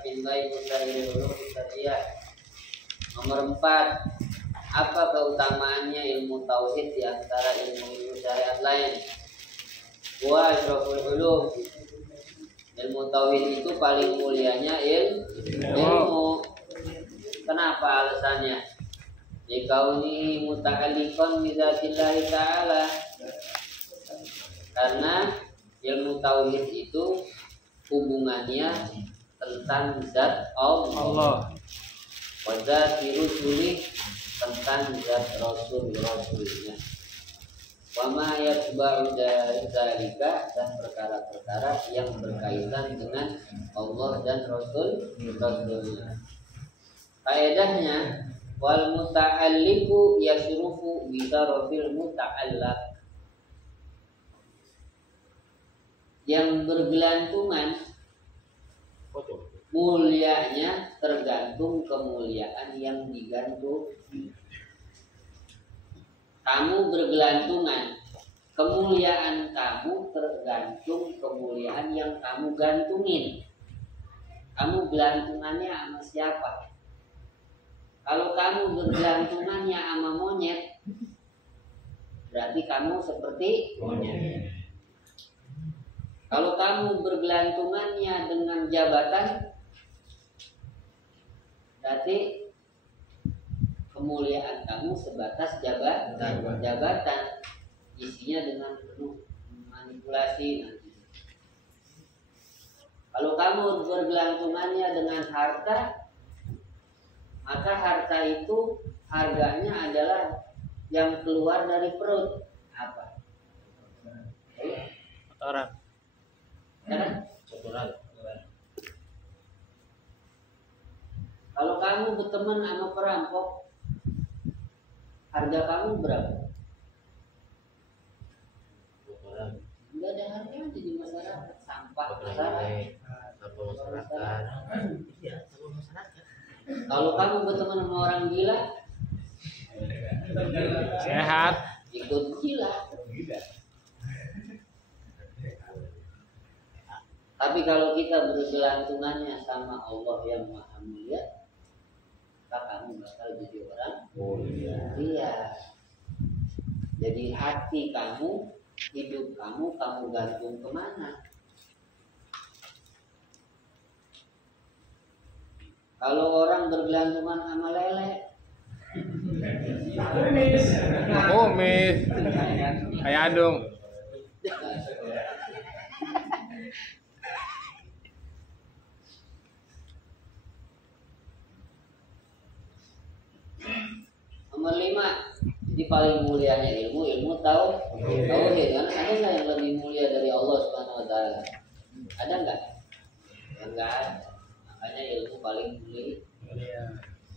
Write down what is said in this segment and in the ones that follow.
Pintai Bukhari dulu kita. Nomor 4, apa keutamaannya ilmu tauhid di antara ilmu-ilmu syariat lain? Wa asyraful ulum. Ilmu tauhid itu paling mulianya ilmu. Kenapa alasannya? Likauni muta'alliqan bi dzatillahi ta'ala. Karena ilmu tauhid itu hubungannya tentang zat Allah. Wa dzati rusuli, tentang zat rasul-rasulnya. Wa ma yatba'u dzalika, dan perkara-perkara yang berkaitan dengan Allah dan rasul-rasulnya. Faedahnya wal muta'alliqu yasrufu bi tarafil muta'allaq. Yang bergelantungan mulianya tergantung kemuliaan yang digantung. Kamu bergelantungan, kemuliaan kamu tergantung kemuliaan yang kamu gantungin. Kamu gelantungannya sama siapa? Kalau kamu bergelantungannya sama monyet, berarti kamu seperti monyet. Kalau kamu bergelantungannya dengan jabatan, berarti kemuliaan kamu sebatas jabatan, isinya dengan penuh manipulasi nanti. Kalau kamu bergelantungannya dengan harta, maka harta itu harganya adalah yang keluar dari perut. Apa? Kotoran. Kotoran. Kalau kamu berteman sama perampok, harga kamu berapa? Kotoran. Enggak ada harganya di masyarakat, sampah masyarakat. Kalau kamu berteman sama orang gila, Sehat. ikut gila. Tapi kalau kita bergelantungannya sama Allah yang Maha Mulia, maka kamu bakal jadi orang mulia. Iya. Jadi hati kamu, hidup kamu gantung kemana? Kalau orang bergelantungan sama lele, Kumis. Kayak adung. nomor 5, jadi paling mulianya ilmu tauhid. Kan ada nggak yang lebih mulia dari Allah Subhanahu Wa Taala? Ada nggak? Enggak ada. Makanya ilmu paling mulia.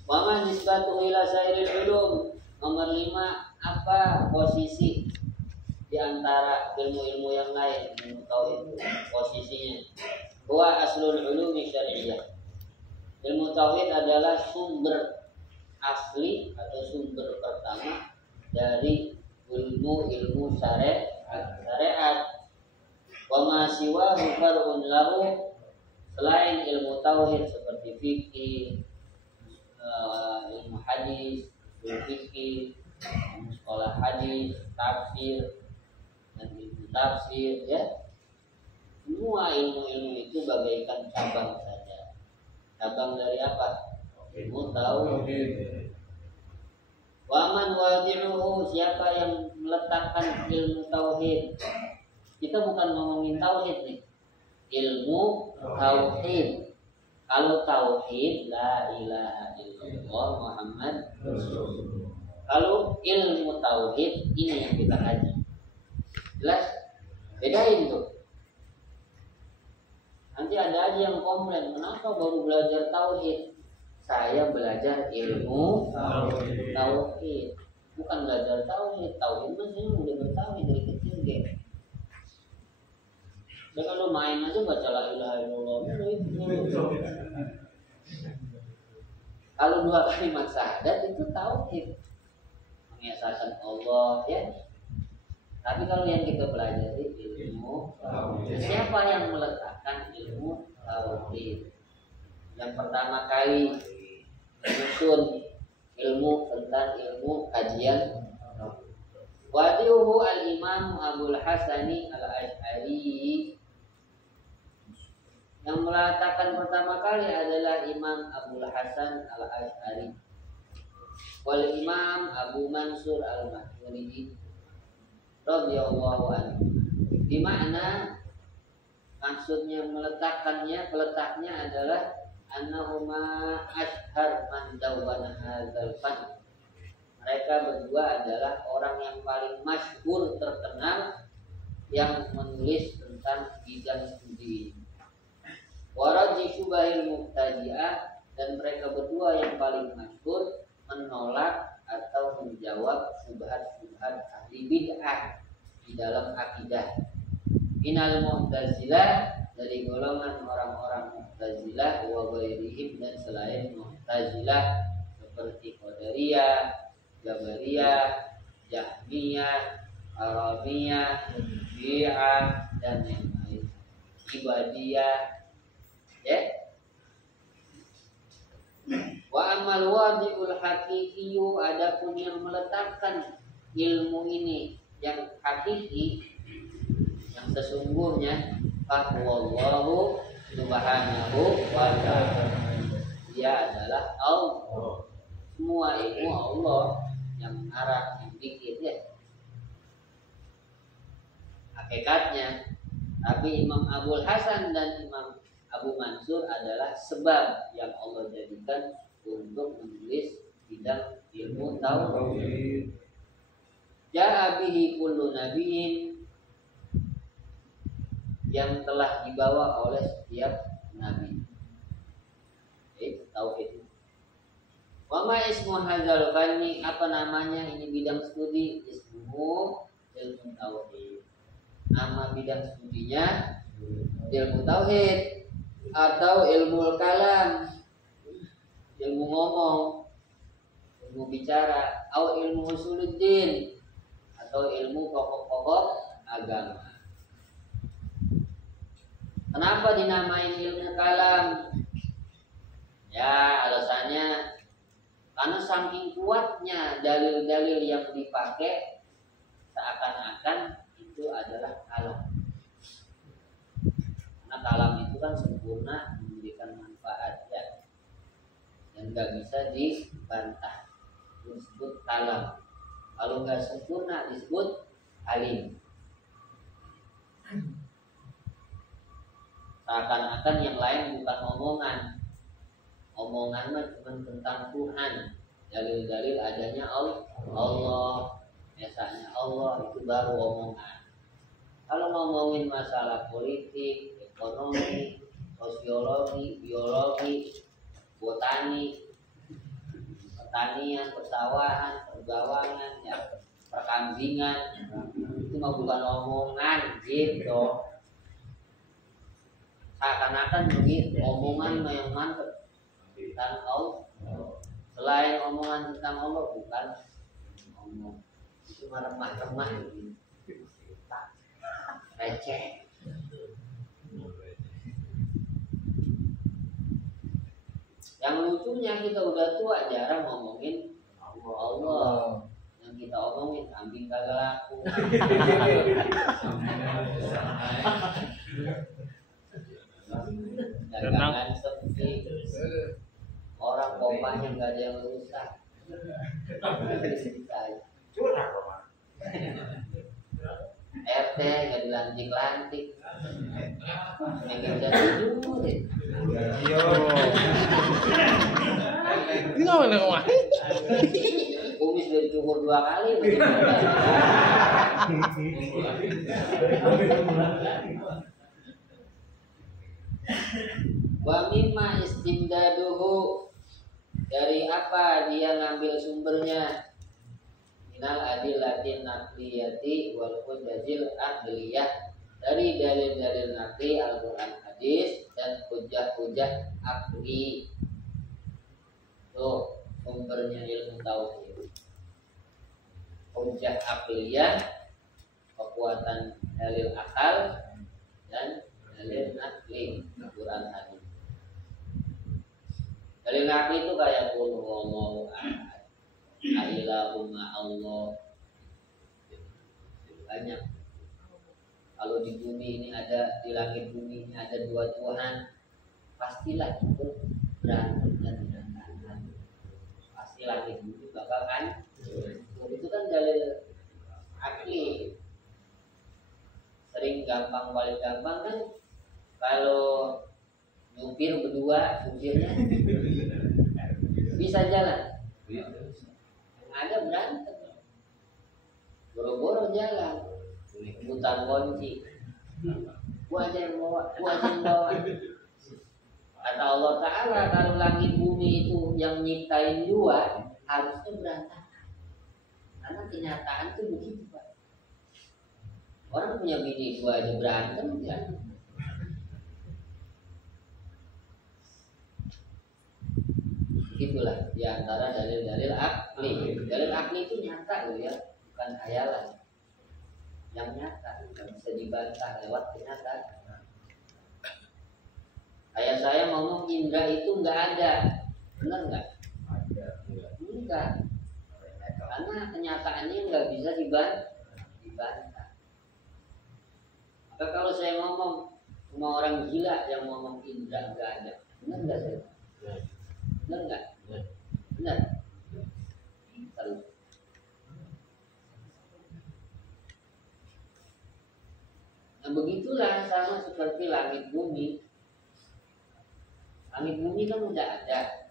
Wa ma nisbatu ila sairil ulum. Nomor 5, apa posisi di antara ilmu-ilmu yang lain? Ilmu tauhid posisinya. Wa aslul ulumi syar'iyyah. Ilmu tauhid adalah sumber asli atau sumber pertama dari ilmu syariat. Wa ma siwa far'un lahu, selain ilmu tauhid seperti fikih, ilmu hadis, fikih, sekolah hadis, tafsir, dan ilmu tafsir, ya. Semua ilmu-ilmu itu bagaikan cabang saja. Cabang dari apa? Ilmu tauhid. Wa man wadi'uhu, siapa yang meletakkan ilmu tauhid? Kita bukan ngomongin tauhid nih. Ilmu tauhid. Kalau tauhid la ilaha illallah Muhammad Rasulullah. Kalau ilmu tauhid ini yang kita kaji. Jelas? Bedain tuh. Nanti ada aja yang komplain, kenapa baru belajar tauhid? Saya belajar ilmu tauhid. Bukan belajar tauhid. Tauhid maksudnya udah bertauhid dari kecil gitu. Dan kalau main aja baca la ilaha illallah. Kalau 2 kalimat syahadat itu tauhid, mengesahkan Allah, ya. Tapi kalau yang kita pelajari ilmu tauhid, siapa yang meletakkan ilmu tauhid? yang pertama kali menyusun ilmu tentang ilmu kajian. Wadiuhu al-Imam Abul Hasani al-Ash'ari. Yang meletakkan pertama kali adalah Imam Abul Hasan al-Ash'ari. Wal Imam Abu Mansur al-Maturidi radhiyallahu anhu. Di mana maksudnya peletaknya adalah annahuma ashhar man dawwana hadzal fan. Mereka berdua adalah orang yang paling masyhur, terkenal yang menulis tentang bidang studi ini. Waraji syubahil mubtadi'ah, dan mereka berdua yang paling masyhur menolak atau menjawab syubhat-syubhat ahli bid'ah di dalam akidah. Minal Mu'tazilah, dari golongan orang-orang Mu'tazilah, wa ghairihim, dan selain Mu'tazilah seperti Qadariyah, Jabariyah, Jahmiyah, Arabiyah, Syiah, dan yang lain, Ibadiyah. Ya. Wa amal wadi'ul haqiqiyu, adapun yang meletakkan ilmu ini yang hakiki, yang sesungguhnya, wallahu subhanahu wa ta'ala, dia adalah Allah. Semua ilmu Allah yang mengarah, yang bikin, ya hakikatnya. Tapi Imam Abul Hasan dan Imam Abu Mansur adalah sebab yang Allah jadikan untuk menulis bidang ilmu tauhid. Ja'a bihi kullu nabiyyin, yang telah dibawa oleh setiap nabi. Itu tauhid. Wa ma ismu hadzal fanni, apa namanya ini bidang studi? Ismu ilmu tauhid. Nama bidang studinya ilmu tauhid atau ilmu kalam, ilmu ngomong, ilmu bicara, atau ilmu usuluddin, atau ilmu pokok-pokok agama. Kenapa dinamain ilmu kalam? Ya, alasannya karena saking kuatnya dalil-dalil yang dipakai, seakan-akan itu adalah kalam. Karena kalam itu kan sempurna, memberikan manfaat, ya, dan nggak bisa dibantah. Itu disebut kalam. Kalau nggak sempurna disebut alim. Seakan-akan yang lain bukan omongan. Omongan mah cuma tentang Tuhan. Dalil-dalil adanya Allah. Biasanya Allah itu baru omongan. Kalau ngomongin masalah politik, ekonomi, sosiologi, biologi, botani, pertanian, persawahan, pergawangan, ya, perkambingan, itu mah bukan omongan, gitu. Seakan-akan begitu, omongan yang mantap tentang Allah. Selain omongan tentang Allah, bukan omong. Itu mah remah-remah, receh. Yang lucunya kita udah tua jarang ngomongin Allah. Yang kita omongin kambing kagak laku. Dagangan sepi. Orang pompanya nggak ada yang rusak. Curang kok. RT nggak dilantik-lantik. Yang bisa tidur. Yo. Ini ngapain rumah? Kumis udah dicukur 2 kali. Wa mimma istimdaduhu, dari apa dia ngambil sumbernya? Minal adillatin naqliyati wal hujjajil aqliyah, dari dalil-dalil naqli Al-Qur'an, hadis, dan hujjah-hujjah aqli. Tuh sumbernya ilmu tauhid. Hujjah aqliyah, kekuatan dalil akal, dan dalil naqli Al-Qur'an hadis. Dalil akli itu kayak qul huwallahu ahad, la ilaha illallah. Banyak. Kalau di bumi ini ada, di langit bumi ini ada dua Tuhan, pastilah itu berantem dan berantakan. Pasti langit bumi bakal kan? Itu kan dalil akli. Sering gampang, paling gampang kan kalau nyupir berdua, supirnya bisa jalan. Ada berantem, boro-boro jalan, rebutan kunci. Gua aja yang bawa. Kata Allah Ta'ala, kalau langit bumi itu yang nyiptain dua, harusnya berantakan. Karena kenyataan itu begitu, Pak. Orang punya bini dua aja berantem ya. Itulah diantara dalil-dalil akli. Dalil akli itu nyata loh ya, bukan khayalan. Yang nyata, nggak bisa dibantah lewat kenyataan. Kayak saya ngomong indra itu nggak ada, benar nggak? Enggak. Karena kenyataannya nggak bisa dibantah. Maka kalau saya ngomong semua orang gila yang ngomong indra nggak ada, benar nggak saya? Benar nggak? Benar. Terus. Nah begitulah sama seperti langit bumi. Langit bumi kan udah ada.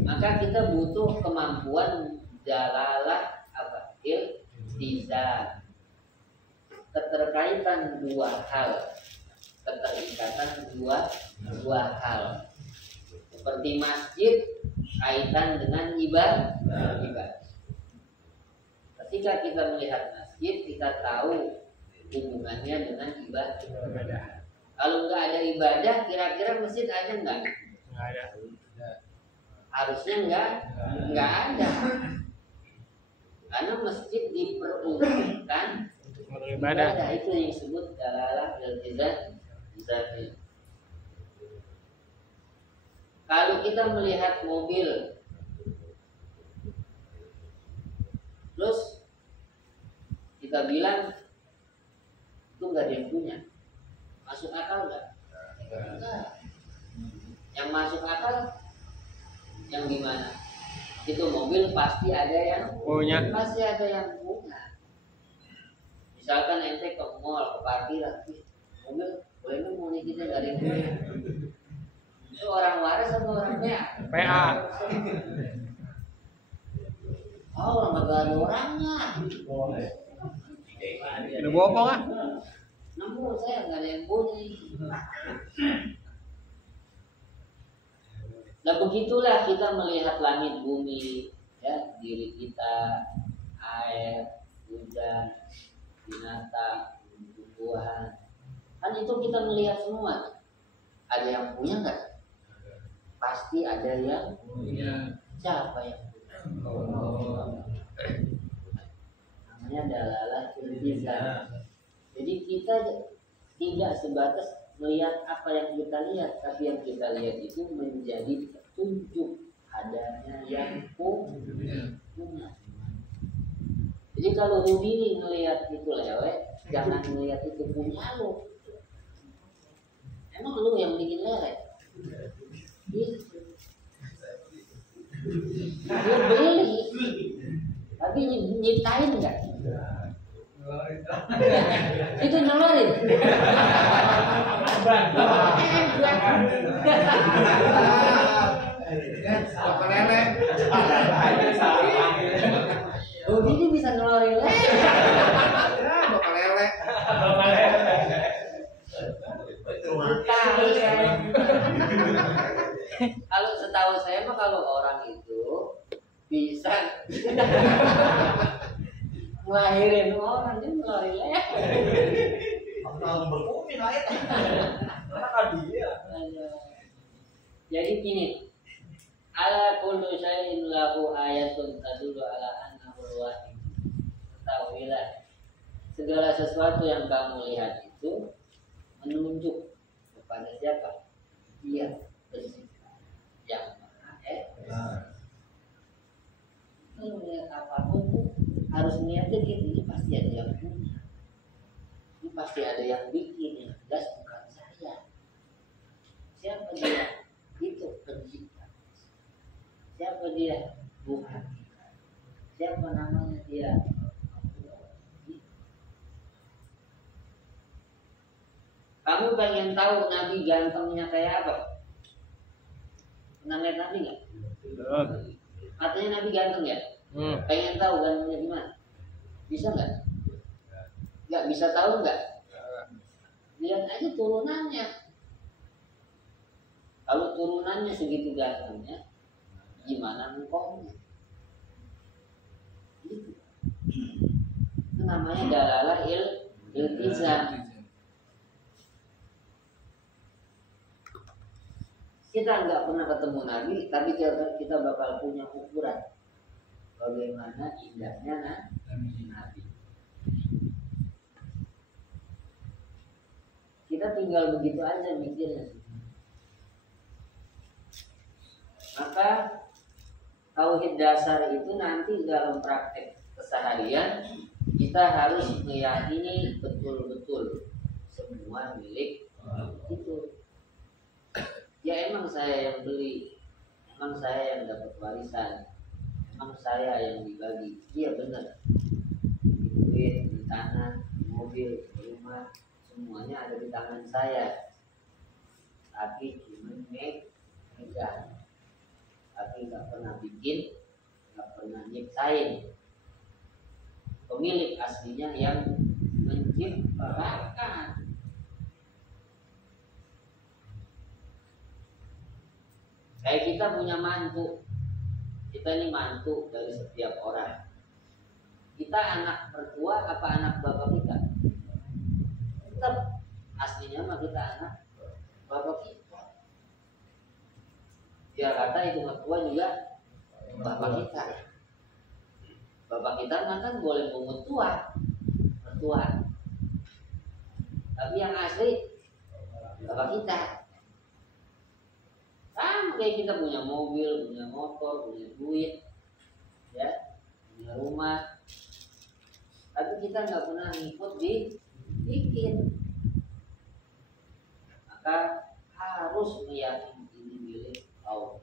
Maka kita butuh kemampuan dalalah apa? Iltizam. Keterkaitan dua hal. Keterikatan dua hal. Seperti masjid kaitan dengan ibadah. Ketika kita melihat masjid, kita tahu hubungannya dengan ibadah. Kalau nggak ada ibadah, kira-kira masjid ada nggak? Nggak ada. Harusnya nggak ada. Karena masjid diperuntukkan Untuk ibadah. Itu yang disebut dalalah iltizam. Kalau kita melihat mobil, terus kita bilang itu nggak ada yang punya, masuk akal nggak? Enggak. Yang masuk akal yang gimana? Itu mobil pasti ada yang Punya. Pasti ada yang punya. Misalkan ente ke mall, ke parkiran, mobil boleh mau nih kita nggak ada yang punya. Itu orang waras sama orang PA. Oh, orang nggak ada orangnya. Udah bopong ah. Namun saya nggak ada yang punya. Nah begitulah kita melihat langit bumi, ya, diri kita, air, hujan, binatang, tumbuhan. Kan itu kita melihat semua. Ada yang punya nggak? Pasti ada yang punya. Siapa yang punya? Namanya dalalah iltizam. Jadi kita tidak sebatas melihat apa yang kita lihat, tapi yang kita lihat itu menjadi petunjuk adanya yang punya. Jadi kalau Rudi melihat itu lele, jangan melihat itu punya lu. Emang lu yang bikin lele? Gitu. Dia beli, tapi nyiptain nggak? Itu ngeluarin. Apa lele? Oh, ini bisa ngeluarin lele. Ya, bapak lele. Kalau setahu saya mah kalau orang itu bisa ngelahirin orang, dia ngeluarin lele. Kalau berkumin lah ya. Karena kan dia. Jadi gini, ala kullu syai'in lahu ayatun tadullu ala annahu wahid. Ketahuilah, segala sesuatu yang kamu lihat itu menunjuk kepada siapa? Dia bersih. Yang pikir ini pasti ada yang punya, ini pasti ada yang bikin, yang jelas bukan saya. Siapa dia? Itu pencipta. Siapa dia? Tuhan. Siapa namanya dia? Kamu pengen tahu Nabi gantengnya kayak apa? Pernah lihat Nabi nggak? Katanya Nabi ganteng ya? Pengen tahu gantengnya gimana? Bisa nggak? Nggak bisa tahu nggak? Lihat aja turunannya. Kalau turunannya segitu gantengnya, gimana engkaunya? Gitu. Itu namanya dalalah iltizam. Kita nggak pernah ketemu Nabi, tapi kita bakal punya ukuran bagaimana indahnya Nabi. Kita tinggal begitu aja mikirnya. Maka tauhid dasar itu nanti dalam praktek keseharian kita harus meyakini betul-betul semua milik itu. Ya emang saya yang beli, emang saya yang dapat warisan, emang saya yang dibagi. Iya benar. Di duit, di tanah, di mobil, di rumah, semuanya ada di tangan saya. Tapi cuma megang. Tapi nggak pernah bikin, nggak pernah nyiptain. Pemilik aslinya yang menciptakan. Kayak kita punya mantu, kita ini mantu dari setiap orang. Kita anak mertua apa anak bapak kita? Tetap aslinya mah kita anak bapak kita. Dia kata itu mertua juga bapak kita. Bapak kita mah kan boleh pungut tua, mertua. Tapi yang asli bapak kita. Sama kayak kita punya mobil, punya motor, punya duit, ya, punya rumah. Tapi kita nggak pernah ngikut bikin. Maka harus meyakini ini milik Allah.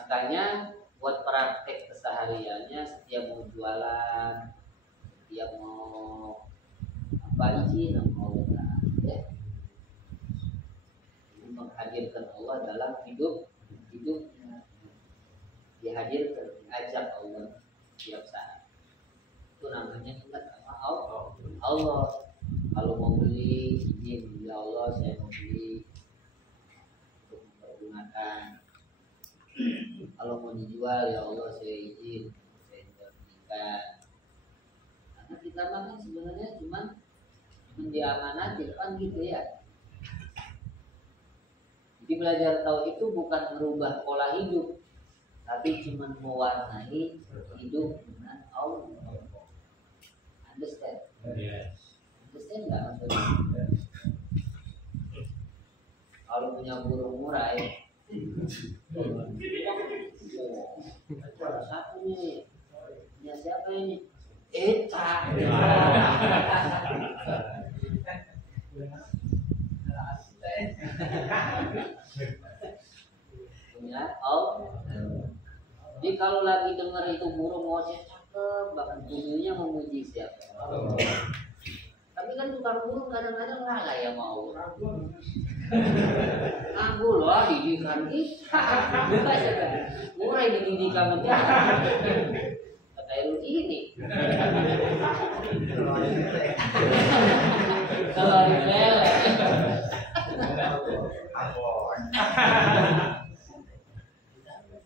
Makanya buat praktek kesehariannya setiap mau jualan, setiap mau apa izin sama Allah, ya. Menghadirkan Allah dalam hidupnya, dihadirkan, diajak Allah setiap saat. Itu namanya ingat sama Allah. Kalau mau beli izin, ya Allah saya mau beli untuk mempergunakan. Kalau mau dijual, ya Allah saya izin, saya jualkan. Karena kita kan sebenarnya cuma diamanatin kan gitu ya. Jadi belajar tahu itu bukan merubah pola hidup, tapi cuma mewarnai hidup dengan Allah. Understand? Yes. Understand nggak maksudnya? Kalau punya burung murai, satu nih, punya siapa ini? Eta. Punya Allah. Jadi kalau lagi dengar itu burung ngoceh cakep, bahkan bunyinya memuji siapa? Tapi kan tukang burung kadang-kadang lalai ya mau. Nganggu loh didikan kita. Murai didikan kita. Kata Irul ini. Kalau lele.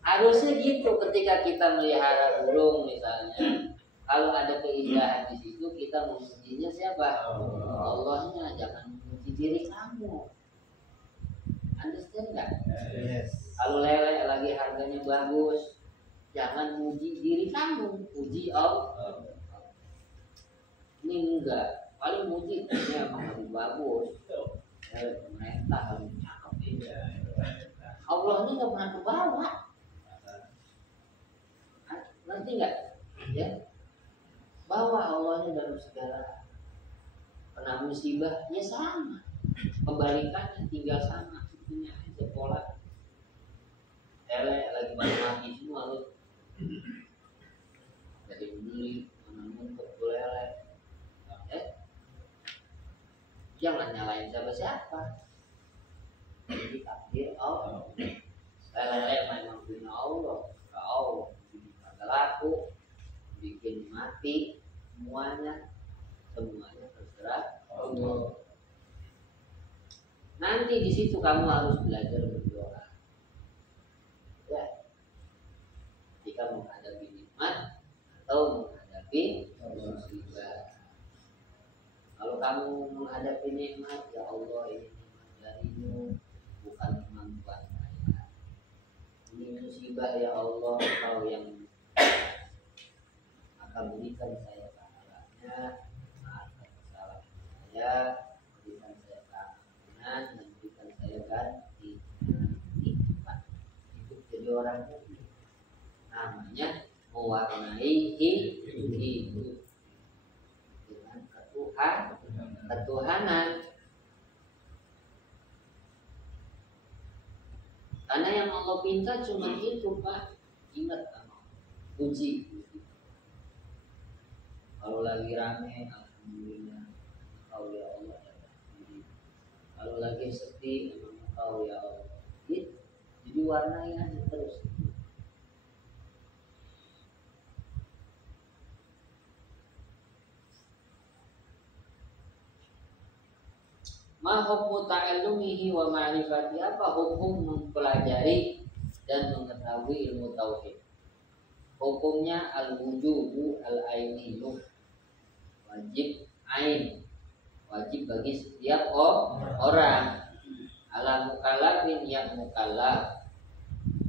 Harusnya gitu ketika kita melihara burung misalnya, kalau ada keindahan di situ kita memujinya siapa? Allahnya, jangan memuji diri kamu. Understand nggak? Yes. Kalau lele lagi harganya bagus, jangan muji diri kamu, puji Allah. Ini enggak, paling muji ini emang lebih bagus. Mereka lebih cakep ini. Allah ini nggak pernah kebawa. Nanti nggak? Ya. bawa Allahnya dalam segala. Kena musibah ya sama, kebalikannya tinggal sama, punya aja pola. Lagi mati semua lu, jadi beli mana numpuk lele. Jangan nyalain siapa. Jadi takdir Allah. Lele memang punya Allah. Kau kagak laku, bikin mati semuanya terserah Allah. Nanti di situ kamu harus belajar berdoa. Ya, jika menghadapi nikmat atau menghadapi musibah. Kalau kamu menghadapi nikmat, ya Allah ini nikmat darimu, bukan kemampuan saya. Ini musibah ya Allah, Kau yang akan berikan saya pahalanya, maafkan kesalahan saya, berikan saya keamanan, dan berikan saya ganti nikmat. Itu jadi orang mukmin. Namanya mewarnai hidup dengan ketuhanan. Karena yang Allah pinta cuma itu, Pak. Ingat sama puji. Kalau lagi rame, alhamdulillah, Engkau ya Allah. Kalau lagi sepi, Engkau ya Allah. Gitu. Jadi warnai aja terus. Ma hukmu ta'allumihi wa ma'rifati, apa hukum mempelajari dan mengetahui ilmu tauhid? Hukumnya al-wujubu al-ainiyu, wajib ain, wajib bagi setiap orang. Ala mukallafin yang mukallaf,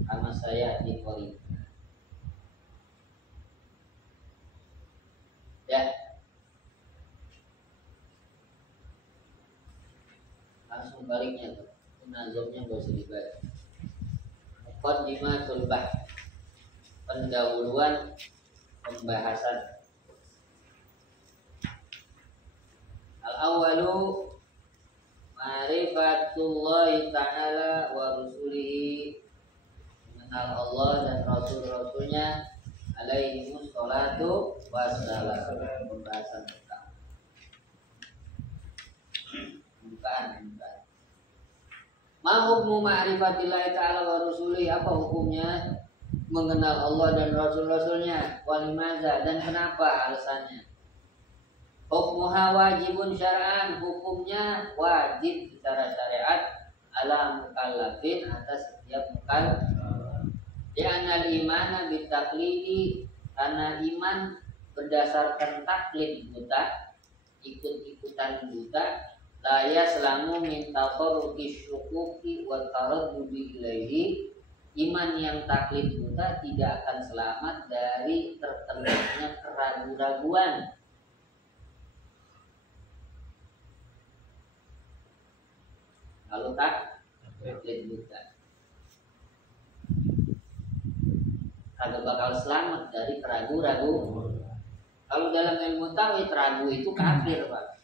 kama saya dikori. Ya, langsung baliknya tuh, nazamnya gak usah dibaca. Muqaddimatul bahth, pendahuluan pembahasan. Al-awwalu ma'rifatullahi ta'ala wa rusulihi, mengenal Allah dan rasul-rasulnya alaihimus salatu wassalam. Pembahasan pertama. Bukan. Ma hukmu ma'rifatillahi ta'ala wa rusulihi, apa hukumnya mengenal Allah dan rasul-rasulnya? Walimaza, dan kenapa alasannya? Hukmuha wajibun syar'an, hukumnya wajib secara syariat ala mukallafin, atas setiap mukallaf. Li'anal imana bitaklidi, karena iman berdasarkan taklid buta, ikut-ikutan buta. La yaslamu min tafarruqi syukuki wa taraddudi ilaihi, iman yang taklid buta tidak akan selamat dari terkenanya keraguan-raguan. Kalau taklid buta, kagak bakal selamat dari keraguan-raguan. Kalau dalam ilmu tauhid, ragu itu kafir, Pak.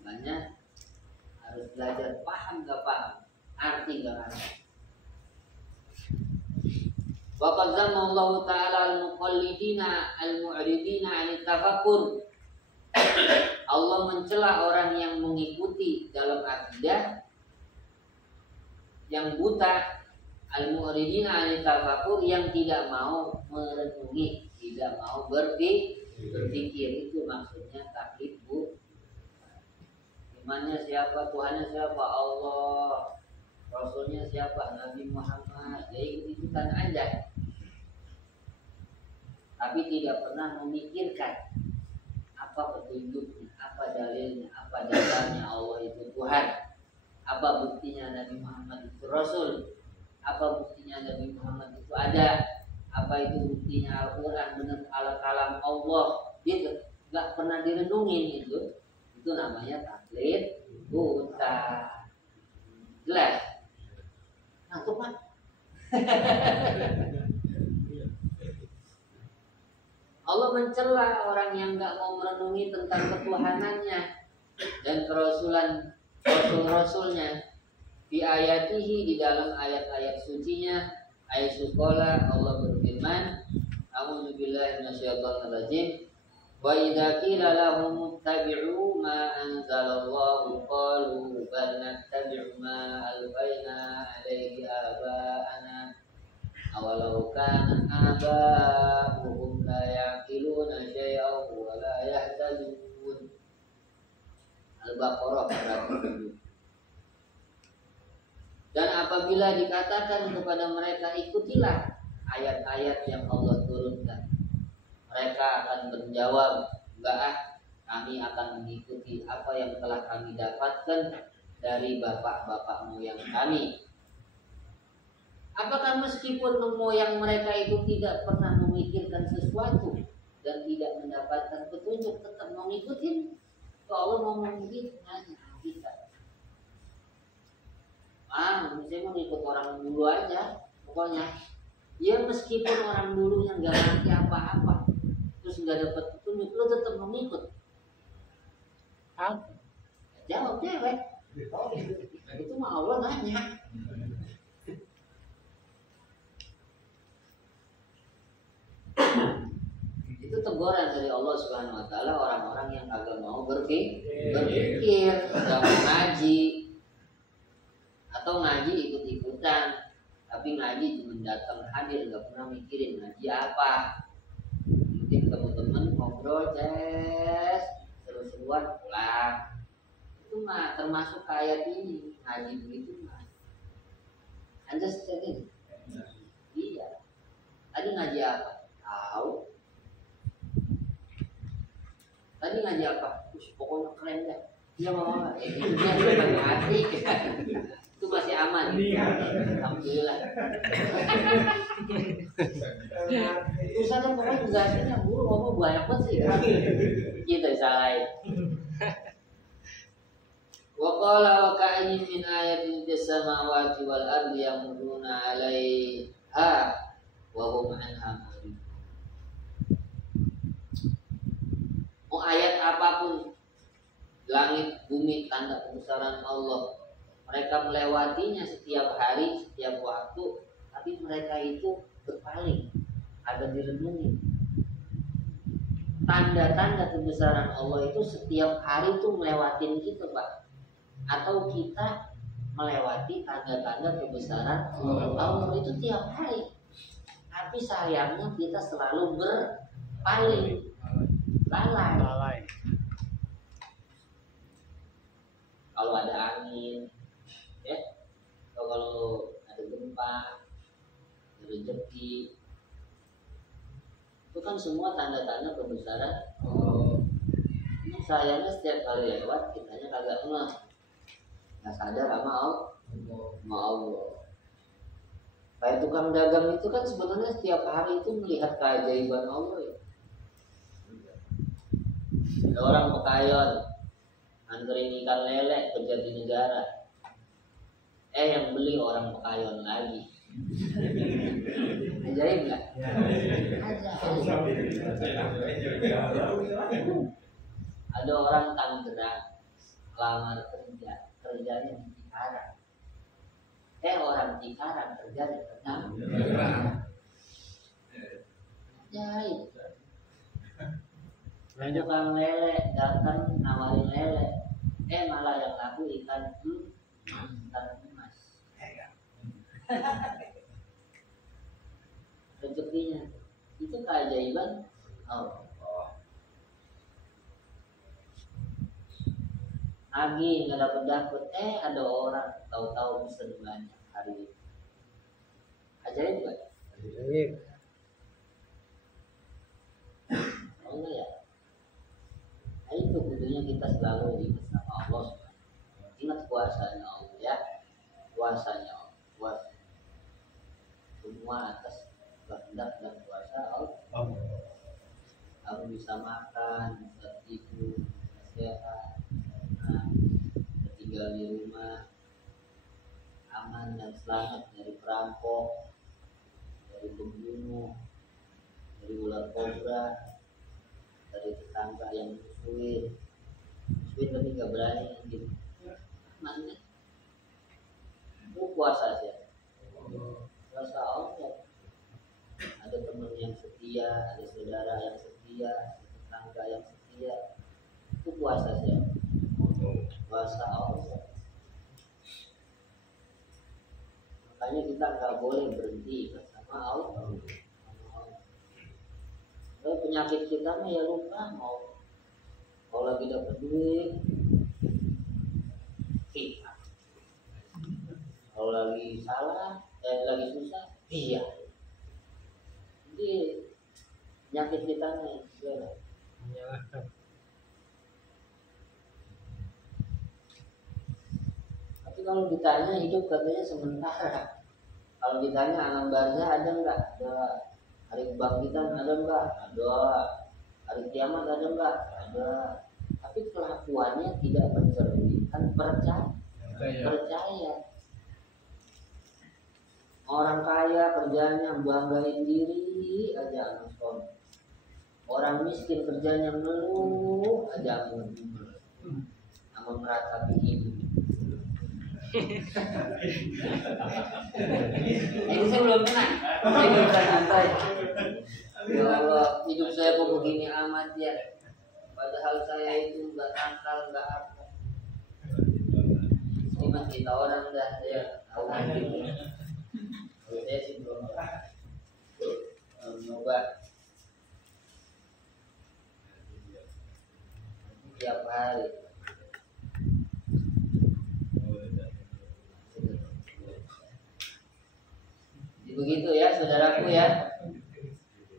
Makanya harus belajar paham gak paham, arti gak arti. Wa qad zamma Allah Ta'ala al-muqallidina al-mu'ridina 'anil tafakkur. Allah mencela orang yang mengikuti dalam akidah, yang buta, al-mu'ridina 'anil tafakkur, yang tidak mau merenungi, tidak mau berpikir. Itu maksudnya taklid bu. Imannya siapa, Tuhannya siapa? Allah. Rasulnya siapa? Nabi Muhammad. Ya ikut-ikutan aja, tapi tidak pernah memikirkan apa petunjuknya, apa dalilnya, apa dasarnya Allah itu Tuhan, apa buktinya Nabi Muhammad itu Rasul, apa buktinya Nabi Muhammad itu ada, apa itu buktinya Al-Quran benar al-kalam Allah. Gitu, nggak pernah direnungin itu namanya taklid buta. Jelas? Ngantuk Pak? Allah mencela orang yang nggak mau merenungi tentang ketuhanannya dan rasul-rasulnya. Di ayatihi, di dalam ayat-ayat sucinya, ayat sukola Allah berfirman, A'udzubillahi minasyaitonirrajim. Wa idza qila lahum ittabi'u ma anzalallahu qalu bal nattabi'u ma albayna 'alaihi aba'ana awalau kana aba'uhum la ya'qiluna syai'an wa la yahtadun. Al-Baqarah 107. Dan apabila dikatakan kepada mereka, ikutilah ayat-ayat yang Allah turunkan, mereka akan menjawab, enggak, kami akan mengikuti apa yang telah kami dapatkan dari bapak-bapak moyang kami. Apakah meskipun moyang mereka itu tidak pernah memikirkan sesuatu dan tidak mendapatkan petunjuk, tetap mau ngikutin? Allah ngomong begitu, nanya kita. Saya mau ikut orang dulu aja, pokoknya. Ya meskipun orang dulunya nggak ngerti apa-apa, terus nggak dapat petunjuk, lo tetap mengikut. Jawab cewek. Itu mah Allah nanya. Itu teguran dari Allah Subhanahu Wa Taala orang-orang yang kagak mau berpikir, nggak mau ngaji. Atau ngaji ikut-ikutan, tapi ngaji cuma datang hadir, nggak pernah mikirin ngaji apa. Mungkin teman-teman ngobrol, seru-seruan pulang. Itu mah termasuk kayak ini, ngaji begitu mah. Understanding? Iya. Tadi ngaji apa? Tahu. Tadi ngaji apa? Pokoknya keren dah. Iya mama, itu dia pakai hati. Itu masih aman. Alhamdulillah. Ustaz pokoknya jelasinnya guru ngomong banyak banget sih. Kita salahin. Wa qala wa ka'ayyin min ayatin fis samawati wal ardi yamurruna 'alaiha wa hum 'anha mu'ridun. Mau ayat apapun, langit, bumi, tanda kebesaran Allah, mereka melewatinya setiap hari, setiap waktu, tapi mereka itu berpaling, agak direnungi. Tanda-tanda kebesaran Allah itu setiap hari itu melewatin kita, Pak. Atau kita melewati tanda-tanda kebesaran Allah itu tiap hari. Tapi sayangnya kita selalu berpaling, lalai. Kalau ada angin, ya, atau kalau ada gempa, ada rezeki, itu kan semua tanda-tanda kebesaran. Sayangnya setiap kali lewat kitanya kagak nggak sadar sama Allah. Kayak tukang dagang itu kan sebenarnya setiap hari itu melihat keajaiban Allah ya. Ada orang pekayon anterin ikan lele ke Jatinegara. Yang beli orang pekayon lagi. Ajaib nggak? Ada orang Tangerang lamar kerja, kerjanya di Cikarang. Orang Cikarang kerja di Tangerang. Ajaib. Tukang lele datang nawarin lele, malah yang laku ikan emas. Rezekinya itu keajaiban Allah. Lagi nggak dapet, ada orang tahu-tahu bisa banyak hari ini. Ajaib nggak? Ajaib. Oh ya. Nah, itu kudunya kita selalu ingat sama Allah. Ingat kuasanya Allah ya. Kuasanya Allah. Kuasa. Semua atas kehendak dan kuasa Allah. Kamu bisa makan, bisa tidur, bisa sehat, bisa tinggal di rumah, aman dan selamat dari perampok, dari pembunuh, dari ular kobra, dari tetangga yang musuhin tapi nggak berani gitu. Mana? Itu puasa aja. Puasa Allah. Ada teman yang setia, ada saudara yang setia, tetangga yang setia. Itu puasa aja. Puasa Allah. Makanya kita nggak boleh berhenti sama Allah. Kalau penyakit kita mah ya lupa mau. Kalau lagi dapat duit, kita. Kalau lagi salah, lagi susah, iya. Jadi penyakit kita nih, Menyalahkan. tapi kalau ditanya hidup katanya sementara. Kalau ditanya alam barzah ada nggak? Ada. Hari kebangkitan ada nggak? Ada. Hari kiamat ada nggak? Ada. Tapi kelakuannya tidak mencerminkan percaya. Orang kaya kerjanya banggain diri aja nonton. Orang miskin kerjanya ngeluh aja sama meratapi hidup. Ini saya belum pernah. Saya belum pernah santai. Ya Allah, hidup saya kok begini amat ya. Padahal saya itu nggak nakal, nggak apa. Ini mah kita orang dah ya tahu gitu. Kalau saya sih belum nyoba tiap hari. Begitu ya saudaraku ya.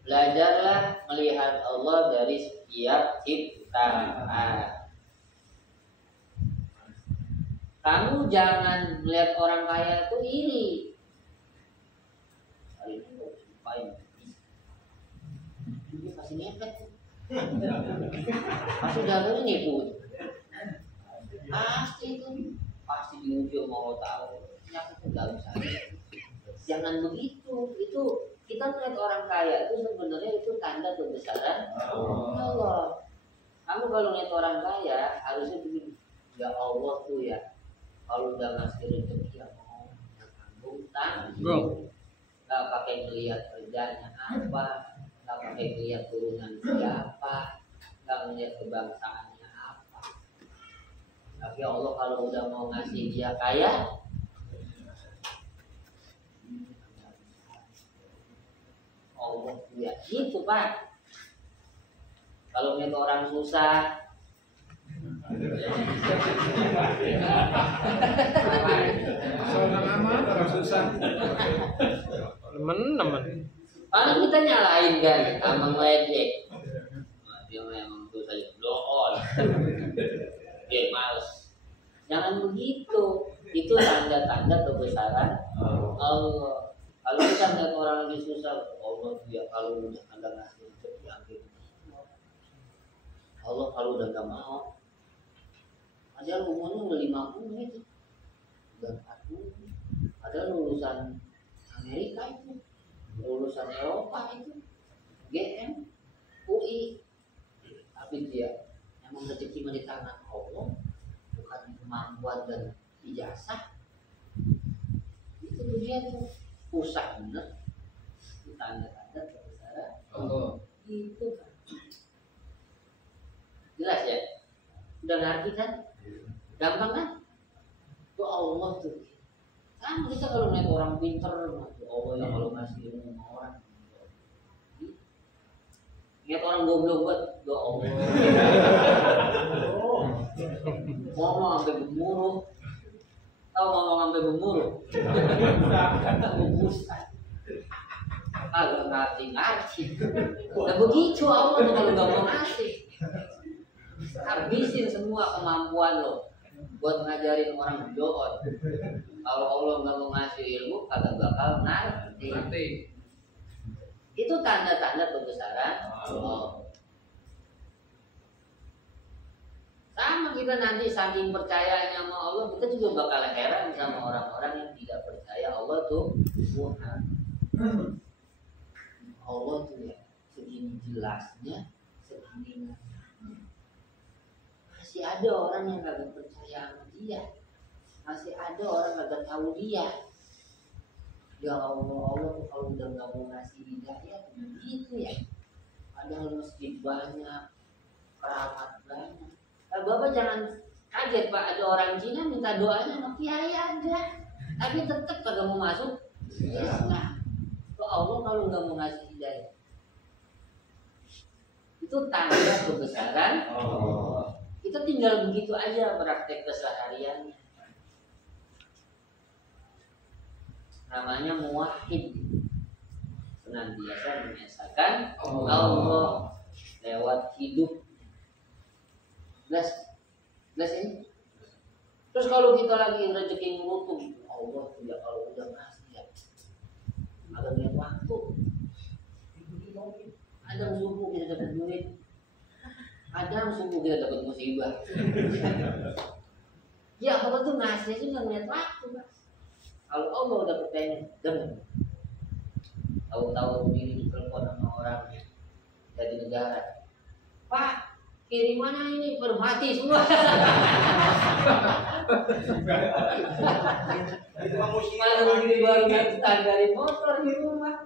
Belajarlah melihat Allah dari setiap ciptaan. Kamu jangan melihat orang kaya itu iri. Hari ini mau ngapain? Dia kasih ngepet. Masuk dalam ini pun. Pasti itu. Pasti di ujung mau tahu. Nyakit nggak usah. Jangan begitu. Itu kita melihat orang kaya itu sebenarnya itu tanda kebesaran Allah. Kamu kalau melihat orang kaya harusnya begini. Ya Allah tuh ya. Kalau udah ngasih rezeki ya mau tanggung. Gak pakai melihat kerjanya apa, gak pakai melihat turunan siapa, gak melihat kebangsaannya apa. Tapi Allah kalau udah mau ngasih dia kaya, Allah ya gitu Pak. Kalau melihat orang susah, Seorang amat orang susah. Temen. kalau kita nyalain kan, sama ngeledek, dia memang susah blow on, dia males. Jangan begitu. Itu tanda-tanda kebesaran Allah. Kalau kita melihat orang lagi susah, Allah dia kalau udah Anda ngasih rezeki yang Allah kalau udah gak mau. Ada umurnya udah 50 gitu, udah 40. Ada lulusan Amerika itu, lulusan Eropa itu, GM, UI. Tapi dia memang rezeki di tangan Allah, bukan kemampuan dan ijazah. Itu dia tuh pusat bener. Itu tanda-tanda kebesaran Allah. Itu kan. Jelas ya? Udah ngerti kan? Gampang kan? Itu Allah tuh. Kan kita kalau melihat orang pinter, Allah yang kalau ngasih ilmu sama orang. Lihat orang goblok buat doa Allah. Ngomong sampai gemuruh. Tahu ngomong sampai gemuruh? Busan. Agak ngerti. Nah begitu Allah tuh kalau nggak mau ngasih. Habisin semua kemampuan lo buat ngajarin orang berdoa. Kalau Allah nggak mau ngasih ilmu, kagak bakal nanti. Itu tanda-tanda kebesaran Allah. Sama kita nanti saking percayanya sama Allah, kita juga bakal heran sama orang-orang yang tidak percaya Allah tuh Tuhan. Allah tuh ya segini jelasnya, segini. Masih ada orang yang kagak percaya sama dia. Masih ada orang kagak tahu dia. Ya Allah tuh kalau udah nggak mau ngasih hidayah begitu ya. Padahal masjid banyak, keramat banyak. Nah, Bapak jangan kaget Pak, ada orang Cina minta doanya sama kiai ada, tapi tetap kagak mau masuk Islam. Kok Allah kalau nggak mau ngasih hidayah? Itu tanda kebesaran Allah. Kita tinggal begitu aja praktek kesehariannya. Namanya muwahhid, senantiasa mengesahkan Allah lewat hidup. Jelas ini. Terus kalau kita lagi rezeki ngurutum, Allah tidak kalau udah ngasih ya, ada lihat waktu. Ada subuh kita dapat duit, ada subuh kita dapat musibah. Ya Allah tuh ngasih sih nggak ngeliat waktu mas. Kalau Allah udah kepengen dem, tahu-tahu diri ditelepon sama orang dari negara, Pak kirimannya ini bermati semua. Malah ini baru datang dari motor di rumah.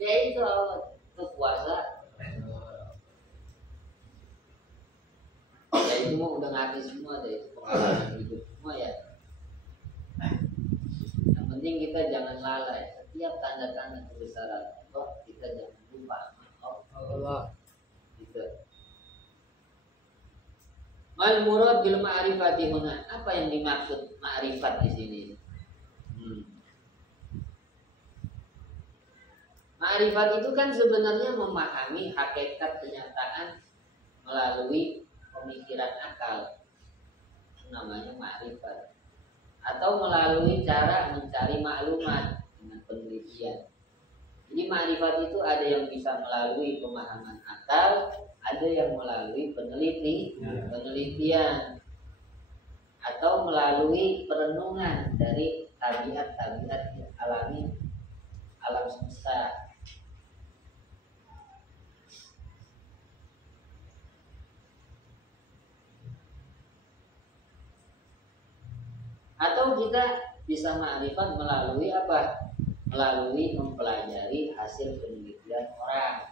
Ya itu puasa. Ya itu mau udah ngerti semua deh pengalaman hidup semua ya. Yang penting kita jangan lalai. Setiap tanda-tanda kebesaran Allah kita jangan lupa Allah. Gitu. Mal murad bil ma'rifati huna. Apa yang dimaksud ma'rifat di sini? Ma'rifat itu kan sebenarnya memahami hakikat kenyataan melalui pemikiran akal. Itu namanya ma'rifat. Atau melalui cara mencari maklumat dengan penelitian. Jadi ma'rifat itu ada yang bisa melalui pemahaman akal, ada yang melalui penelitian, atau melalui perenungan dari tabiat-tabiat alami alam semesta. Atau kita bisa ma'rifat melalui apa? Melalui mempelajari hasil penelitian orang.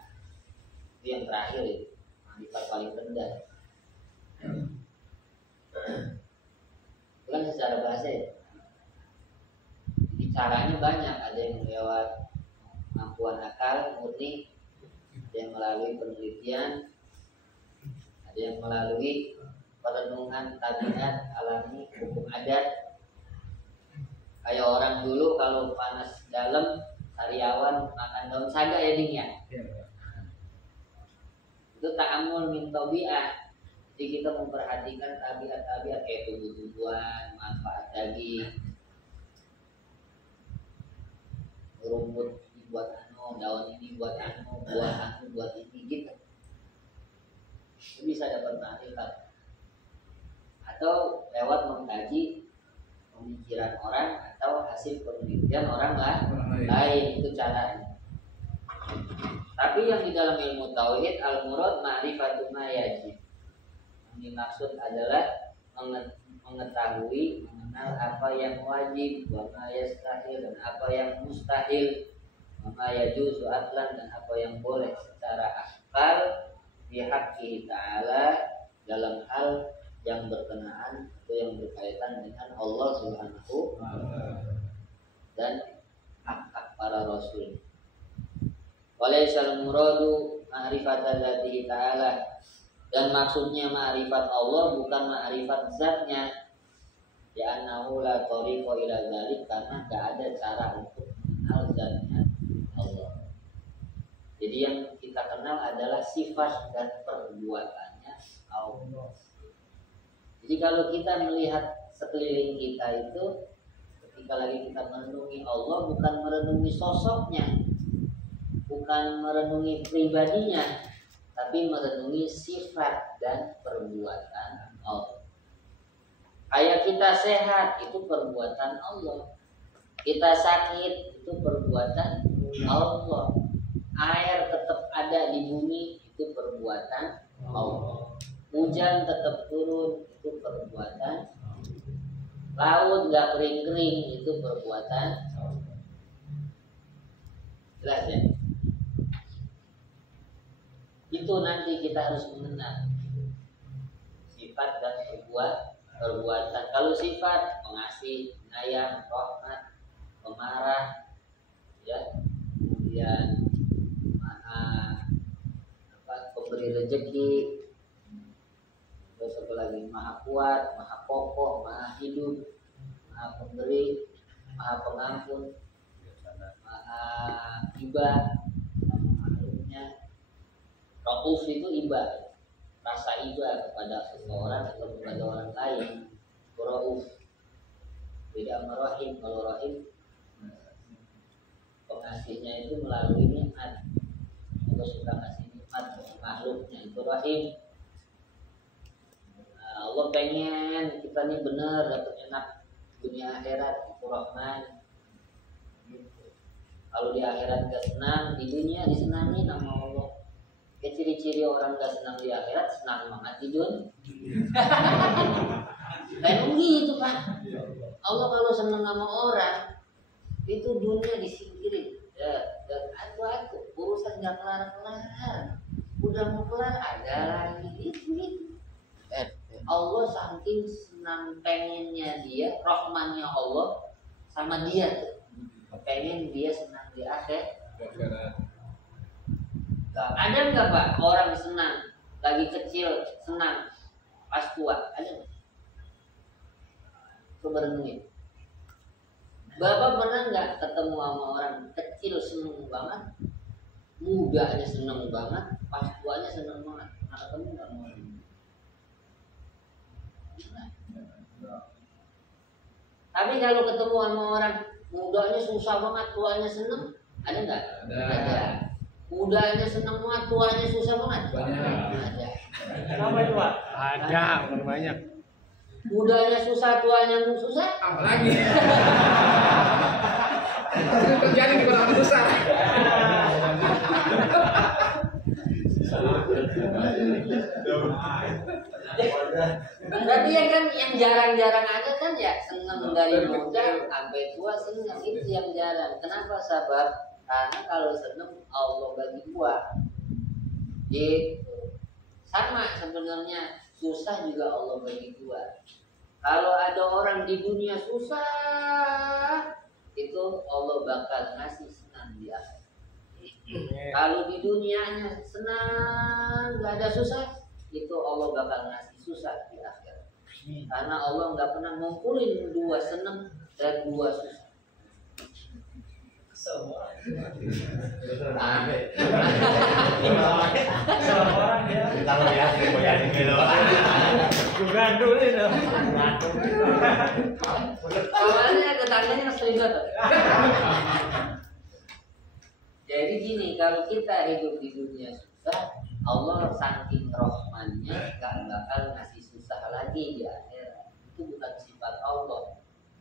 Itu yang terakhir itu, ma'rifat paling rendah. Bukan secara bahasa ya. Jadi caranya banyak, ada yang lewat kemampuan akal murni, ada yang melalui penelitian, ada yang melalui perenungan tabiat alami hukum adat. Kayak orang dulu kalau panas dalam sariawan makan daun saga ya ding ya. Itu ta'amul min tabi'ah. Jadi kita memperhatikan tabiat-tabiat kayak tumbuh-tumbuhan, manfaat daging, rumput buat daun ini buat buah buat ini gitu. Itu bisa dapat ma'rifat. Atau lewat mengkaji pemikiran orang atau hasil penelitian orang lain, itu caranya. Tapi yang di dalam ilmu tauhid al-murad ma'rifatu ma yajib. Yang dimaksud adalah mengetahui, mengenal apa yang wajib, wa ma yastahil dan apa yang mustahil, wa ma yajuzu atlan dan apa yang boleh secara akal bi haqqi ta'ala dalam hal yang berkenaan atau yang berkaitan dengan Allah Subhanahu dan hak-hak para rasul. Walaisal muradu ma'rifat dzatihi ta'ala, dan maksudnya ma'rifat Allah bukan ma'rifat zatnya. Ya annahu la tariqa ila dzalik, karena enggak ada cara untuk mengenal zatnya Allah. Jadi yang kita kenal adalah sifat dan perbuatannya Allah. Jadi kalau kita melihat sekeliling kita itu, ketika lagi kita merenungi Allah, bukan merenungi sosoknya, bukan merenungi pribadinya, tapi merenungi sifat dan perbuatan Allah. Kayak kita sehat itu perbuatan Allah. Kita sakit itu perbuatan Allah. Air tetap ada di bumi itu perbuatan Allah. Hujan tetap turun itu perbuatan. Laut nggak kering-kering itu perbuatan. Jelas ya? Itu nanti kita harus mengenal sifat dan perbuatan. Kalau sifat pengasih, penyayang, rahmat, pemarah, ya, kemudian pemberi rezeki, terus apa lagi, maha kuat, maha kokoh, maha hidup, maha pemberi, maha pengampun, maha iba, makhluknya. Rauf itu iba, rasa iba kepada seseorang atau kepada orang lain. Rauf beda sama rahim. Kalau rahim pengasihnya itu melalui nikmat, Allah suka ngasih nikmat makhluknya, itu rahim. Allah pengen kita nih benar dapat enak dunia akhirat, itu rahman. Kalau di akhirat gak senang, di dunia disenangi nama Allah. Ya, ciri-ciri orang gak senang di akhirat, senang banget di dunia. Kayak gitu Pak. Allah kalau senang sama orang, itu dunia disingkirin. Ya, dan aku urusan gak kelar-kelar. Udah mau kelar ada lagi gitu. Allah saking senang pengennya dia, rahmannya Allah sama dia, pengen dia senang di akhir. Ada nggak Pak orang senang lagi kecil senang pas tua? Ada nggak? Coba renungin. Bapak pernah nggak ketemu sama orang kecil seneng banget, mudanya seneng banget, pas tuanya seneng banget? Pernah ketemu nggak sama orang? Tapi kalau ketemu sama orang mudanya susah banget, tuanya seneng, ada nggak? Ada. Mudanya seneng banget, tuanya susah banget. Ada. Apa itu Pak? Ada, banyak. Mudanya susah, tuanya susah. Apalagi? Itu terjadi di orang besar. Berarti ya kan yang jarang-jarang ada kan ya seneng dari muda sampai tua seneng, itu yang jarang. Kenapa sabar? Karena kalau seneng Allah bagi buah. Gitu. Sama sebenarnya susah juga Allah bagi buah. Kalau ada orang di dunia susah, itu Allah bakal ngasih senang di akhirat. Kalau di dunianya senang, nggak ada susah, itu Allah bakal ngasih susah di akhirat. Karena Allah nggak pernah ngumpulin dua senang dan dua susah. Semua. Kalau ya, bayar gitu. Juga dulu itu. Awalnya tetangganya selingkuh. Jadi gini, kalau kita hidup di dunia susah, Allah saking rahmannya gak bakal ngasih susah lagi di akhirat. Itu bukan sifat Allah.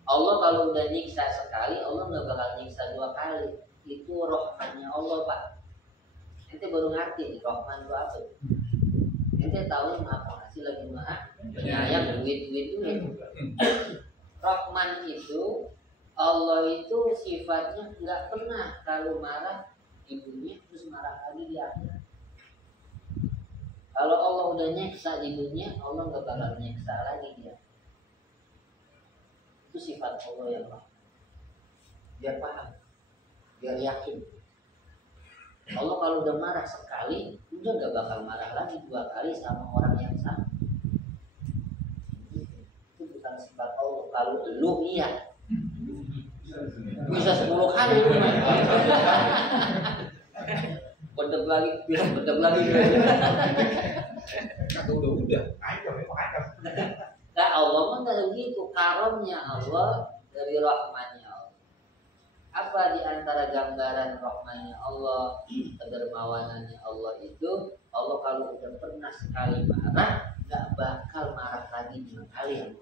Allah kalau udah nyiksa sekali, Allah gak bakal nyiksa dua kali. Itu rahmannya Allah Pak. Ente baru ngerti nih rahman itu apa. Ente tahu maha pengasih lagi maha penyayang, duit. Rahman itu, Allah itu sifatnya nggak pernah kalau marah di dunia terus marah lagi di akhirat. Kalau Allah udah nyeksa di dunia, Allah nggak bakal nyeksa lagi dia. Itu sifat Allah yang rahman. Biar paham, biar yakin. Allah kalau udah marah sekali, udah nggak bakal marah lagi dua kali sama orang yang sama. Itu bukan sifat Allah. Kalau lu iya, bisa 10 kali. Bedek lagi, bisa bedek lagi. Kata udah. Nah Allah mah nggak begitu. Karomnya Allah dari rahmannya Allah. Apa di antara gambaran rahmannya Allah, kedermawanannya Allah itu, Allah kalau udah pernah sekali marah, nggak bakal marah lagi 2 kali.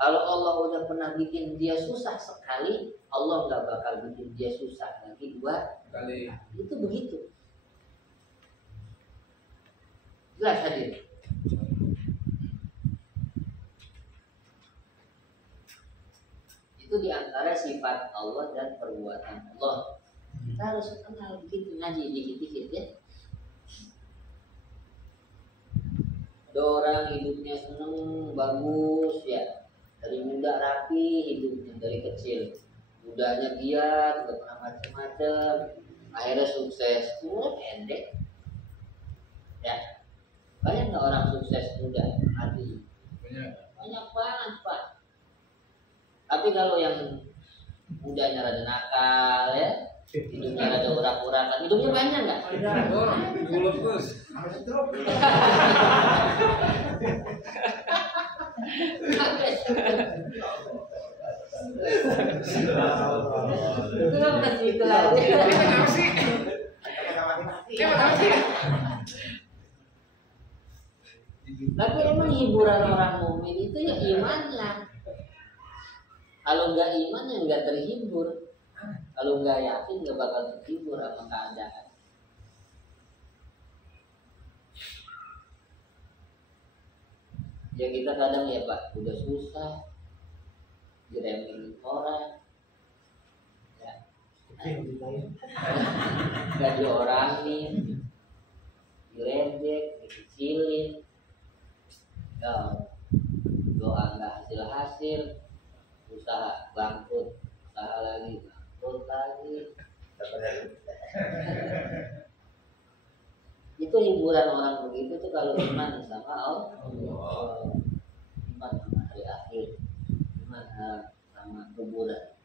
Kalau Allah udah pernah bikin dia susah sekali, Allah nggak bakal bikin dia susah lagi dua Kali. itu begitu. Jelas hadir. Itu diantara sifat Allah dan perbuatan Allah. Kita harus kenal begitu, ngaji dikit-dikit ya. Ada orang hidupnya seneng, bagus ya, dari muda rapi hidupnya dari kecil, mudanya giat, nggak pernah macem-macem, akhirnya sukses, pendek. Ya, banyak nggak orang sukses muda hati? Banyak banget pak. Tapi kalau yang mudanya rada nakal ya, hidupnya rada urak-urakan, hidupnya panjang nggak? Orang dulu terus. Kenapa gitu lagi? Tapi emang hiburan orang mukmin itu ya imannya. Kalau nggak iman ya nggak terhibur. Kalau nggak yakin nggak bakal terhibur sama keadaan. Ya kita kadang ya Pak, udah susah, diremehin orang, ya, nggak diorangin, diredek, dikecilin, ya, doa nggak hasil, usaha bangkrut, usaha lagi, bangkrut lagi. Itu hiburan orang begitu tuh kalau iman sama Allah, iman sama hari akhir, iman sama kuburan,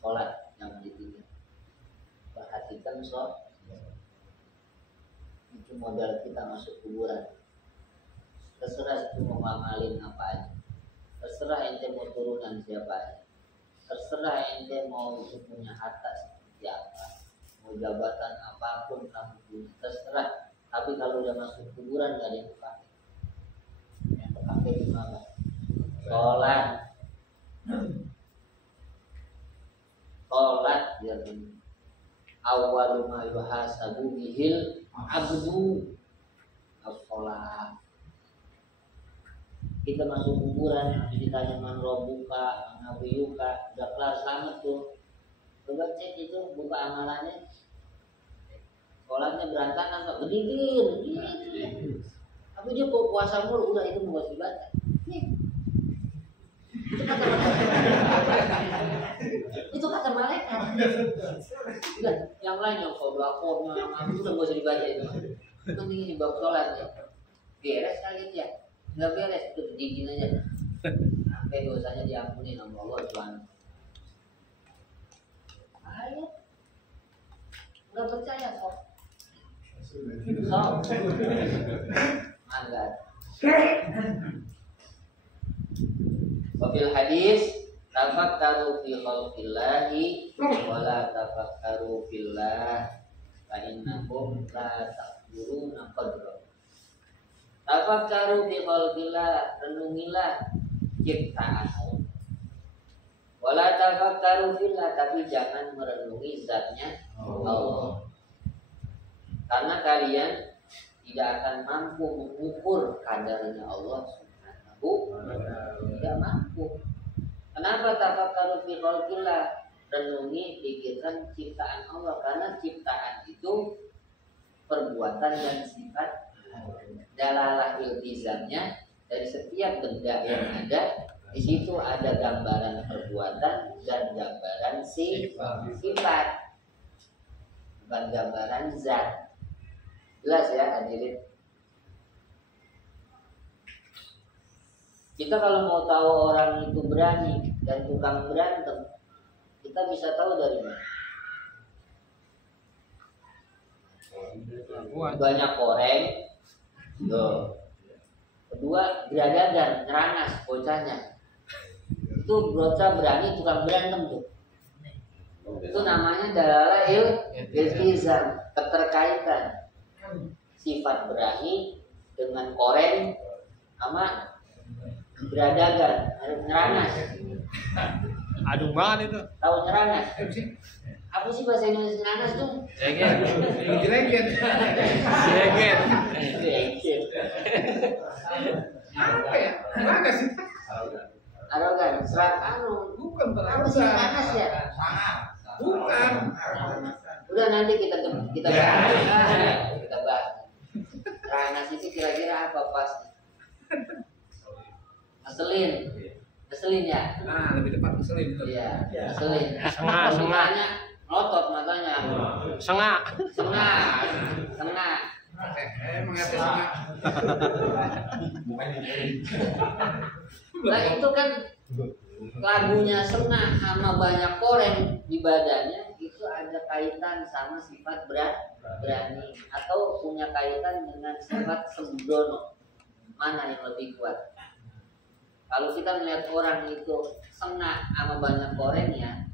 sholat yang ditinggal, perhatikan sholat, itu modal kita masuk kuburan. Terserah itu mau ngamalin apa aja, terserah ente mau turunan siapa aja, terserah ente mau itu punya harta seperti apa, mau jabatan apapun kamu punya, terserah. Tapi kalau udah masuk kuburan gak ada yang pakai. Yang pakai di mana? Sholat. Sholat biar ini. Awwalu ma yuhasabu bihil abdu as-sholat. Kita masuk kuburan ditanya man rabbuka, man nabiyuka, udah kelar selamat tuh. Coba cek itu buka amalannya, sholatnya berantakan kok, berdikir, tapi dia kok puasa mulu, udah itu mau ibadah. Itu kata malaikat. Udah, yang lain yang sodakohnya, yang apa udah mau dibaca itu. Penting ini bab sholat ya, beres kali ya, nggak beres itu berdikir aja, sampai dosanya diampuni sama Allah Tuhan. Ayo, nggak percaya kok. Mangga. Wabil hadis, tafakkaru fi khalqillahi wa la tafakkaru fillah, fa innakum la taqdiruna qadra. Tafakkaru fi khalqillah, renungilah ciptaan Allah. Wala tafakkaru fillah, tapi jangan merenungi zatnya Allah. Karena kalian tidak akan mampu mengukur kadarnya Allah Subhanahu wa ta'ala. Tidak mampu. Kenapa tafakkaru fi khalqillah? Renungi, pikirkan ciptaan Allah, karena ciptaan itu perbuatan dan sifat dalalah iltizamnya dari setiap benda yang ada. Di situ ada gambaran perbuatan dan gambaran sifat, bukan gambaran zat. Jelas ya hadirin. Kita kalau mau tahu orang itu berani dan tukang berantem, kita bisa tahu dari mana? Banyak koreng, tuh. Kedua, geradagan, ngerangas bocahnya. Itu bocah berani, tukang berantem tuh. Itu namanya dalalah iltizam, keterkaitan. Sifat berani dengan koreng sama beradagan, nyeranas. Aduh banget itu. Tahu nyeranas? Apa sih bahasa Indonesia nyeranas tuh? Direket. Jeget. Apa ya? Mana sih? Arogan, serat Bukan apa sih nyeranas ya? Bukan. Udah nanti kita bahas. Kita bahas. Nyeranas itu kira-kira apa pas? Ngeselin ya? Nah, lebih tepat keselin. Iya, ngeselin. Sengak. Matanya melotot matanya. Sengak. Sengak. Emang ada setengah. Nah itu kan lagunya sengak sama banyak koreng di badannya itu ada kaitan sama sifat berani atau punya kaitan dengan sifat sembrono. Mana yang lebih kuat? Kalau kita melihat orang itu sengak sama banyak korengnya,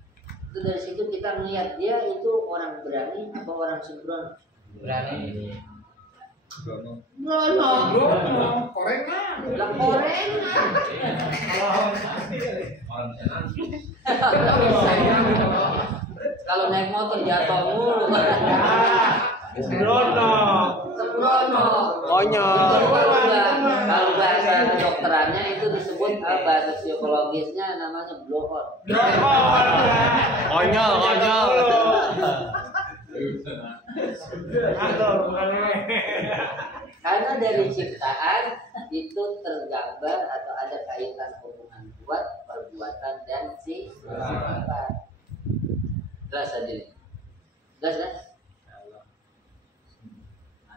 itu dari situ kita melihat dia itu orang berani atau orang sembrono. Berani. Brono. Koreng lah. Lah koreng. Kalau naik motor jatuh mulu. Sembrono. Konyol. Kalau bahasa kedokterannya itu disebut bahasa psikologisnya namanya blow on. Konyol. Karena dari ciptaan itu tergambar atau ada kaitan hubungan kuat perbuatan dan sifat. Jelas aja. Jelas kan?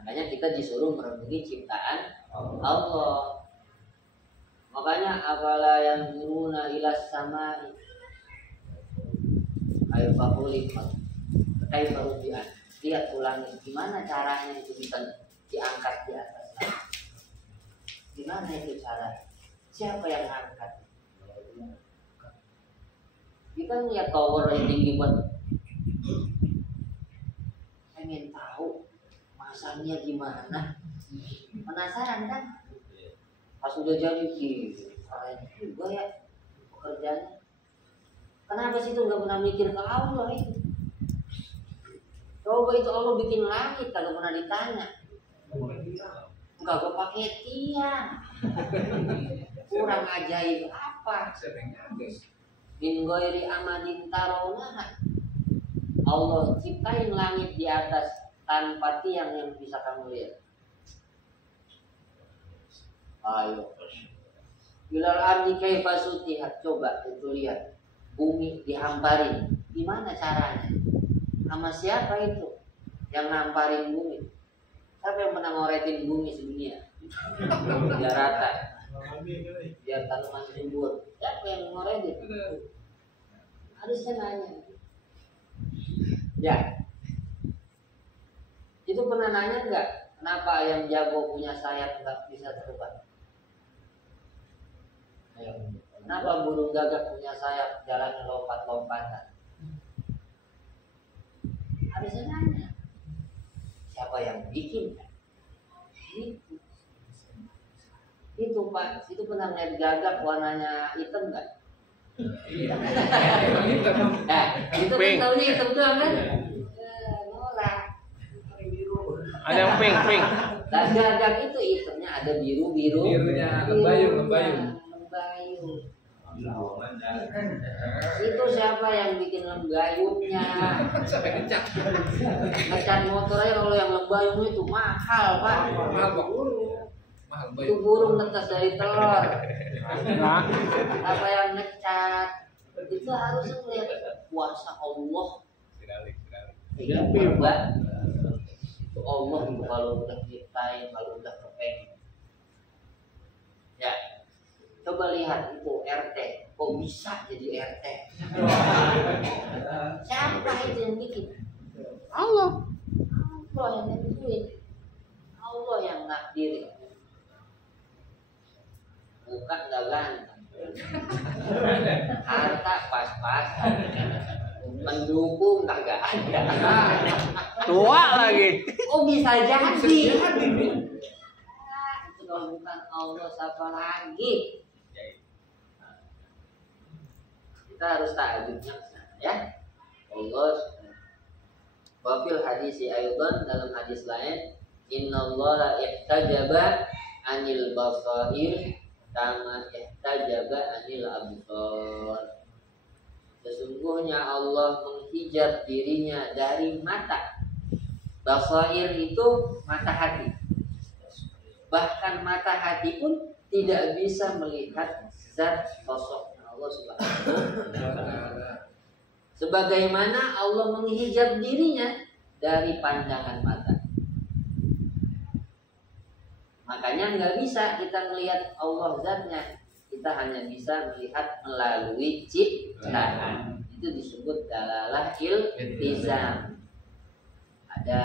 Makanya kita disuruh merenungi ciptaan Allah. Makanya apala yang nuruna ilas samai ayo fakulimat terkait perubian. Lihat ulangi gimana caranya itu bisa diangkat di atas langit. Gimana itu cara? Siapa yang angkat? Kita lihat tower yang tinggi banget. Pengen tahu masangnya gimana? Penasaran kan? Pas udah jadi juga ya pekerjaannya. Kenapa sih itu nggak pernah mikir ke Allah itu? Coba itu Allah bikin langit kagak pernah ditanya. Enggak gue pakai tiang. Kurang ajaib apa? Min ghairi amadin tarawna. Allah ciptain langit di atas tanpa tiang yang bisa kamu lihat. Ayo. Bilal ardi kaifa sutihat, coba itu lihat. Bumi dihamparin. Gimana caranya? Sama siapa itu yang namparin bumi? Siapa yang pernah ngoretin bumi sedunia? Biar rata, biar tanaman subur. Siapa yang ngoretin? Harusnya nanya. Ya, itu pernah nanya nggak? Kenapa ayam jago punya sayap nggak bisa terbang? Ayo. Kenapa burung gagak punya sayap jalannya lompat-lompatan? Harusnya nanya. Siapa yang bikin? Itu Pak, itu pernah ngeliat gagak warnanya hitam nggak? Nah, itu kan tahunya hitam doang kan? Norak. Ada yang pink. Dan gagak itu hitamnya ada biru-biru. Birunya lembayung. Itu siapa yang bikin lembayungnya? Ngecat motor aja kalau yang lembayung itu mahal Pak. Mahal Itu burung netes dari telur. Apa yang ngecat? Itu harus melihat kuasa Allah. Iya Mbak. Itu Allah itu kalau udah ciptain, kalau udah kepengen. Ya. Coba lihat itu RT, kok bisa jadi RT? Siapa itu yang bikin? Allah yang nentuin, Allah yang nakdirin. Bukan nggak ganteng, harta pas-pasan, mendukung kagak ada. Tua lagi. Oh bisa jadi. Itu kalau bukan Allah siapa lagi? Kita harus ta'ajubnya ke sana ya. Allah wa fil hadisi aydan, dalam hadis lain, innallaha ihtajaba anil basair kama ihtajaba anil absar. Sesungguhnya Allah menghijab dirinya dari mata. Basair itu mata hati. Bahkan mata hati pun tidak bisa melihat zat sosoknya Allah Subhanahu wa taala. Sebagaimana Allah menghijab dirinya dari pandangan mata. Makanya nggak bisa kita melihat Allah zatnya. Kita hanya bisa melihat melalui ciptaan. Itu disebut dalalah iltizam. Ada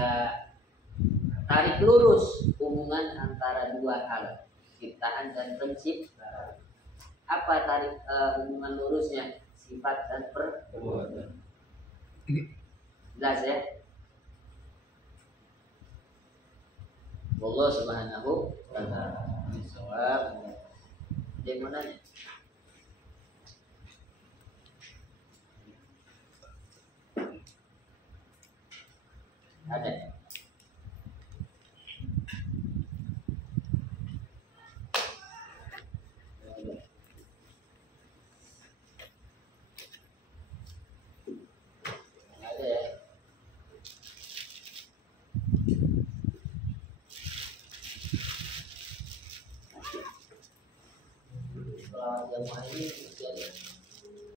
tarik lurus hubungan antara dua hal, ciptaan dan pencipta. Apa tarik hubungan lurusnya? Sifat dan perbuatan. Jelas ya? Allah Subhanahu wa ta'ala. Jawab. Dia mau nanya. Ada?